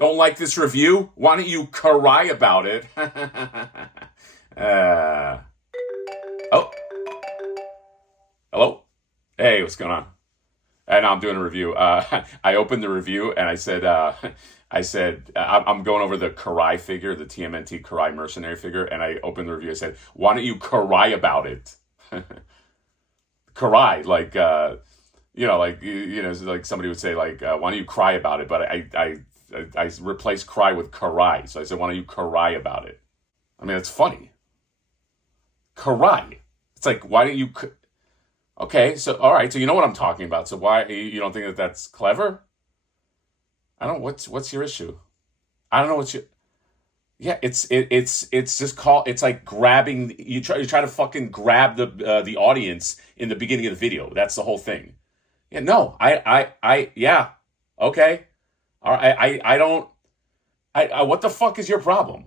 Don't like this review? Why don't you cry about it? Oh, hello? Hey, what's going on? And I'm doing a review. I opened the review and I said, I'm going over the Karai figure, the TMNT Karai Mercenary figure, and I opened the review. I said, why don't you cry about it? Karai, like somebody would say, like, why don't you cry about it? But I replaced cry with Karai. So I said, why don't you cry about it? I mean, it's funny. Karai. It's like, why don't you... Okay, so, all right, so you know what I'm talking about. So why, you don't think that that's clever? I don't, what's your issue? I don't know what you... Yeah, it's just it's like grabbing, you try to fucking grab the audience in the beginning of the video. That's the whole thing. Yeah, no, yeah, okay. All right, I don't, what the fuck is your problem?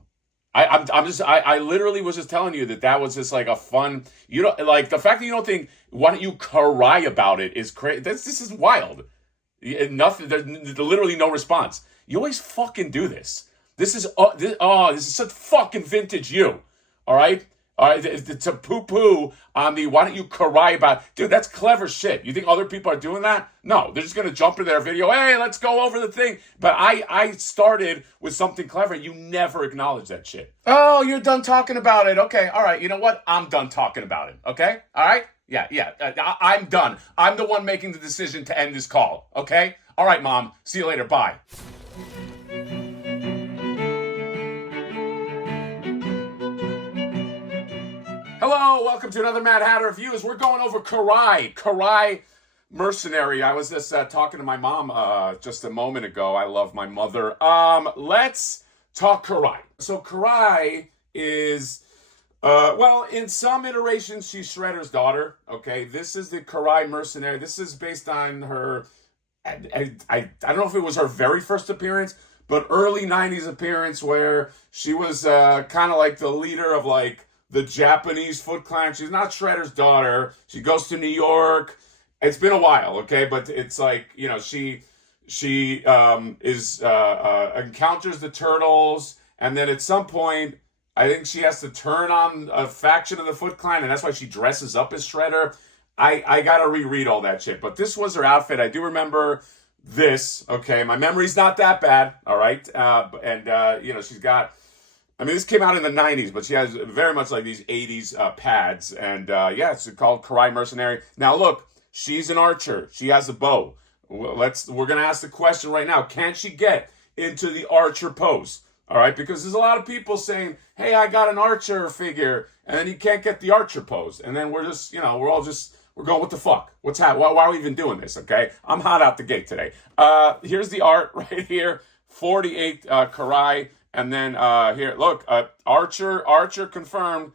I literally was just telling you that was just like a fun, you know, like the fact that you don't think, why don't you cry about it is crazy. This is wild. Nothing, there's literally no response. You always fucking do this. This is such fucking vintage you. All right? All right, to poo-poo on the why don't you cry about... Dude, that's clever shit. You think other people are doing that? No, they're just going to jump into their video. Hey, let's go over the thing. But I started with something clever. You never acknowledge that shit. Oh, you're done talking about it. Okay, all right. You know what? I'm done talking about it. Okay? All right? Yeah. I'm done. I'm the one making the decision to end this call. Okay? All right, Mom. See you later. Bye. Hello, welcome to another Mad Hatter Reviews. We're going over Karai Mercenary. I was just talking to my mom just a moment ago. I love my mother. Let's talk Karai. So Karai is, well, in some iterations, she's Shredder's daughter. Okay, this is the Karai Mercenary. This is based on her, I don't know if it was her very first appearance, but early 90s appearance where she was kind of like the leader of like, the Japanese Foot Clan. She's not Shredder's daughter. She goes to New York. It's been a while, okay? But it's like, you know, she encounters the Turtles, and then at some point, I think she has to turn on a faction of the Foot Clan, and that's why she dresses up as Shredder. I gotta reread all that shit. But this was her outfit. I do remember this, okay? My memory's not that bad, all right? You know, she's got... I mean, this came out in the 90s, but she has very much like these 80s pads. And yeah, it's called Karai Mercenary. Now, look, she's an archer. She has a bow. We're going to ask the question right now. Can she get into the archer pose? All right, because there's a lot of people saying, hey, I got an archer figure, and then you can't get the archer pose. And then we're just, you know, we're going, what the fuck? What's happening? Why are we even doing this, okay? I'm hot out the gate today. Here's the art right here. 48 Karai. And then here, look, Archer confirmed.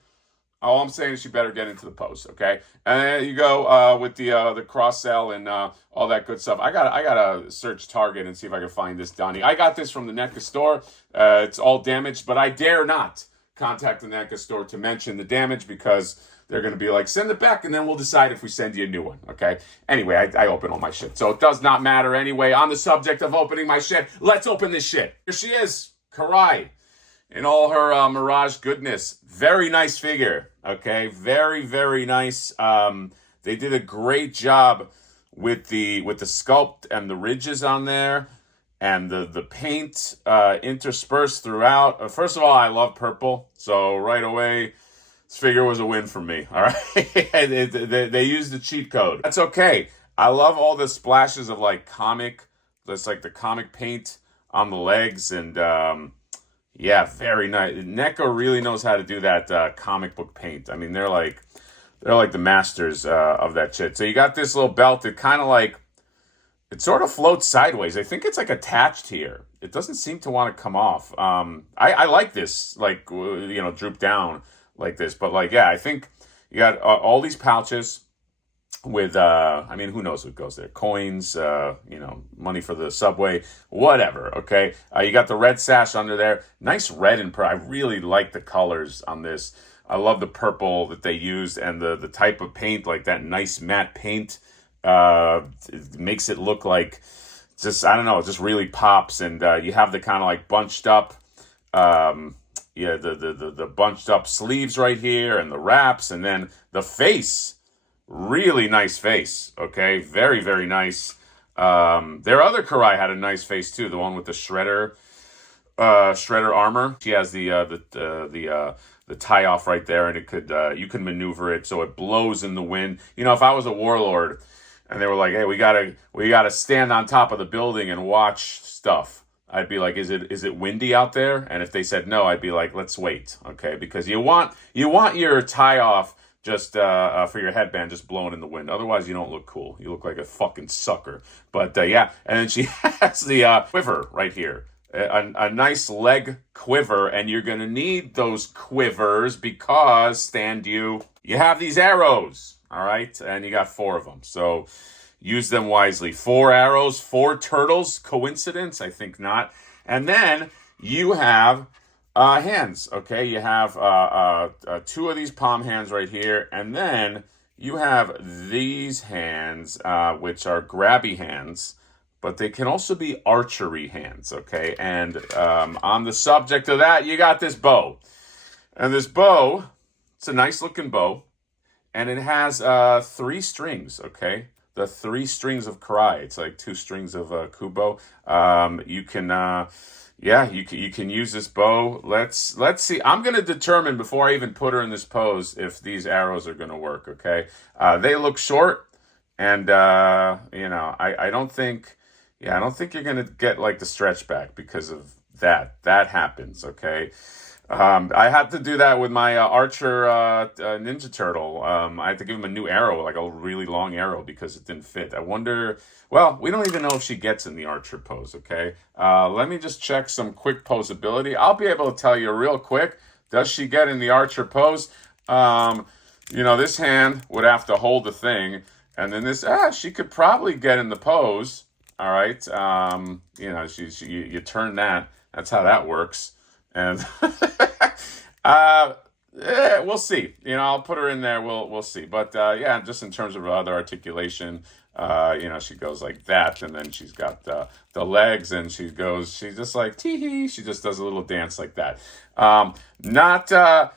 All I'm saying is she better get into the pose, okay? And then you go with the cross sell and all that good stuff. I gotta search Target and see if I can find this Donnie. I got this from the NECA store. It's all damaged, but I dare not contact the NECA store to mention the damage because they're gonna be like, send it back, and then we'll decide if we send you a new one, okay? Anyway, I open all my shit, so it does not matter anyway. On the subject of opening my shit, let's open this shit. Here she is. Karai, in all her Mirage goodness. Very nice figure, okay? Very, very nice. They did a great job with the sculpt and the ridges on there and the paint interspersed throughout. First of all, I love purple, so right away, this figure was a win for me, all right? they used the cheat code. That's okay. I love all the splashes of like that's like the comic paint on the legs, and yeah, very nice. NECA really knows how to do that comic book paint. I mean, they're like the masters of that shit. So you got this little belt that kind of like, it sort of floats sideways. I think it's like attached here. It doesn't seem to want to come off. I like this, like, you know, droop down like this. But like, yeah, I think you got all these pouches with I mean, who knows what goes there? Coins, you know, money for the subway, whatever, okay? You got the red sash under there. Nice red and purple. I really like the colors on this. I love the purple that they used and the type of paint, like that nice matte paint. It makes it look like just, I don't know, it just really pops. And you have the kind of like bunched up, yeah, the bunched up sleeves right here and the wraps, and then the face, really nice face. Okay, very, very nice. Their other Karai had a nice face too, the one with the shredder armor. She has the tie off right there, and it could you can maneuver it so it blows in the wind. You know, if I was a warlord and they were like, "Hey, we gotta stand on top of the building and watch stuff," I'd be like, "Is it windy out there?" And if they said no, I'd be like, "Let's wait," okay? Because you want your tie off just for your headband just blowing in the wind. Otherwise, you don't look cool. You look like a fucking sucker. But yeah, and then she has the quiver right here. A nice leg quiver, and you're going to need those quivers because, stand you have these arrows, all right? And you got 4 of them, so use them wisely. 4 arrows, 4 turtles. Coincidence? I think not. And then you have hands, okay? You have 2 of these palm hands right here, and then you have these hands, which are grabby hands, but they can also be archery hands, okay? And on the subject of that, you got this bow. And this bow, it's a nice looking bow, and it has 3 strings, okay? The 3 strings of Karai. It's like 2 strings of Kubo. You can, you can use this bow. Let's see. I'm gonna determine before I even put her in this pose if these arrows are gonna work, okay? They look short, and you know, I don't think. Yeah, I don't think you're going to get, like, the stretch back because of that. That happens, okay? I had to do that with my Archer Ninja Turtle. I had to give him a new arrow, like a really long arrow, because it didn't fit. I wonder... Well, we don't even know if she gets in the Archer pose, okay? Let me just check some quick Poseability. I'll be able to tell you real quick. Does she get in the Archer pose? You know, this hand would have to hold the thing. And then this... she could probably get in the pose. All right, you know, you turn that. That's how that works, and we'll see. You know, I'll put her in there. We'll see. But yeah, just in terms of other articulation, you know, she goes like that, and then she's got the legs, and she's just like tee hee. She just does a little dance like that. Not a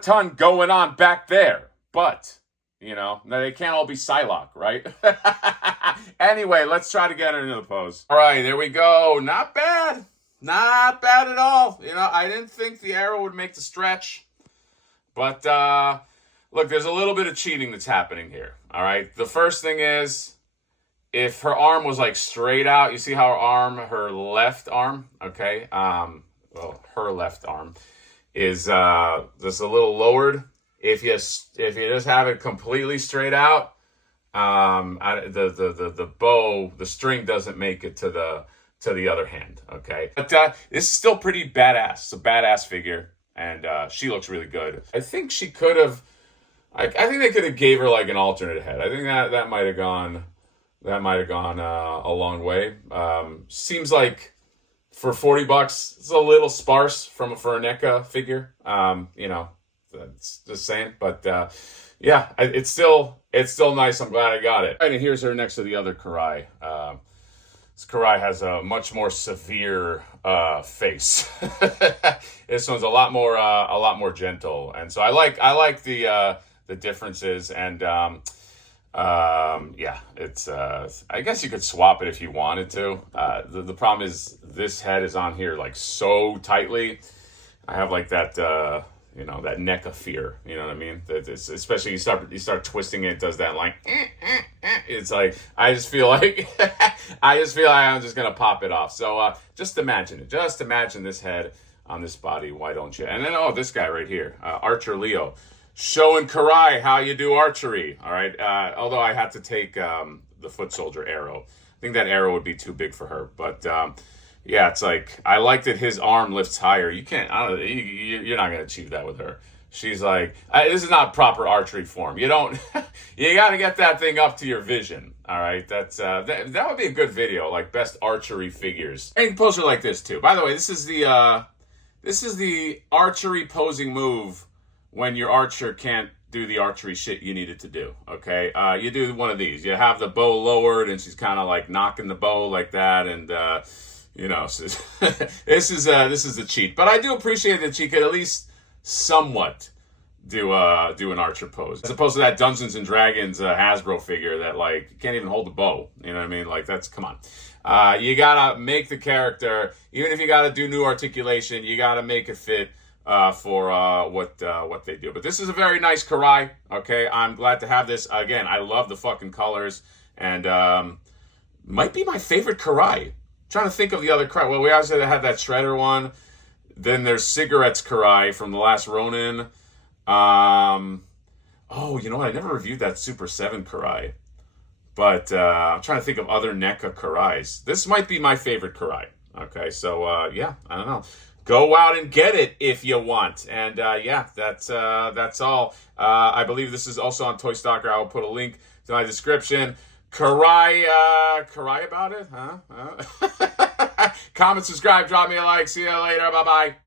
ton going on back there, but. You know, they can't all be Psylocke, right? Anyway, let's try to get her into the pose. All right, there we go. Not bad. Not bad at all. You know, I didn't think the arrow would make the stretch. But, look, there's a little bit of cheating that's happening here. All right, the first thing is, if her arm was, like, straight out, you see how her left arm, okay? Well, her left arm is just a little lowered. If you just have it completely straight out, the bow, the string doesn't make it to the other hand. Okay, but this is still pretty badass. It's a badass figure, and she looks really good. I think she could have. I think they could have gave her like an alternate head. I think that might have gone. That might have gone a long way. Seems like for $40, it's a little sparse for a NECA figure. You know. That's just saying, but yeah, it's still nice. I'm glad I got it. Right, and here's her next to the other Karai. This Karai has a much more severe face. This one's a lot more gentle, and so I like the differences. And yeah, it's I guess you could swap it if you wanted to. The problem is this head is on here like so tightly. I have like that. You know, that NECA fear, you know what I mean? Especially you start twisting it does that like, it's like, I just feel like I'm just going to pop it off. So just imagine it. Just imagine this head on this body. Why don't you? And then, oh, this guy right here, Archer Leo, showing Karai how you do archery. All right. Although I had to take the foot soldier arrow. I think that arrow would be too big for her. But yeah, it's like, I like that his arm lifts higher. You can't, I don't know, you're not going to achieve that with her. She's like, this is not proper archery form. You don't, you got to get that thing up to your vision. All right, that's that would be a good video, like best archery figures. And pose her like this too. By the way, this is the archery posing move when your archer can't do the archery shit you needed to do. Okay, you do one of these. You have the bow lowered, and she's kind of like knocking the bow like that, and you know, so this is a cheat. But I do appreciate that she could at least somewhat do an archer pose, as opposed to that Dungeons and Dragons Hasbro figure that like you can't even hold the bow. You know what I mean? Like that's, come on. You gotta make the character, even if you gotta do new articulation, you gotta make it fit for what they do. But this is a very nice Karai. Okay, I'm glad to have this. Again, I love the fucking colors, and might be my favorite Karai. Trying to think of the other Karai. Well, we obviously had that Shredder one. Then there's Cigarettes Karai from the last Ronin. Oh, you know what? I never reviewed that Super 7 Karai. But I'm trying to think of other NECA Karais. This might be my favorite Karai. Okay, so yeah, I don't know. Go out and get it if you want. And yeah, that's all. I believe this is also on Toy Stalker. I will put a link to my description. Karai about it, huh? Comment, subscribe, drop me a like. See you later. Bye-bye.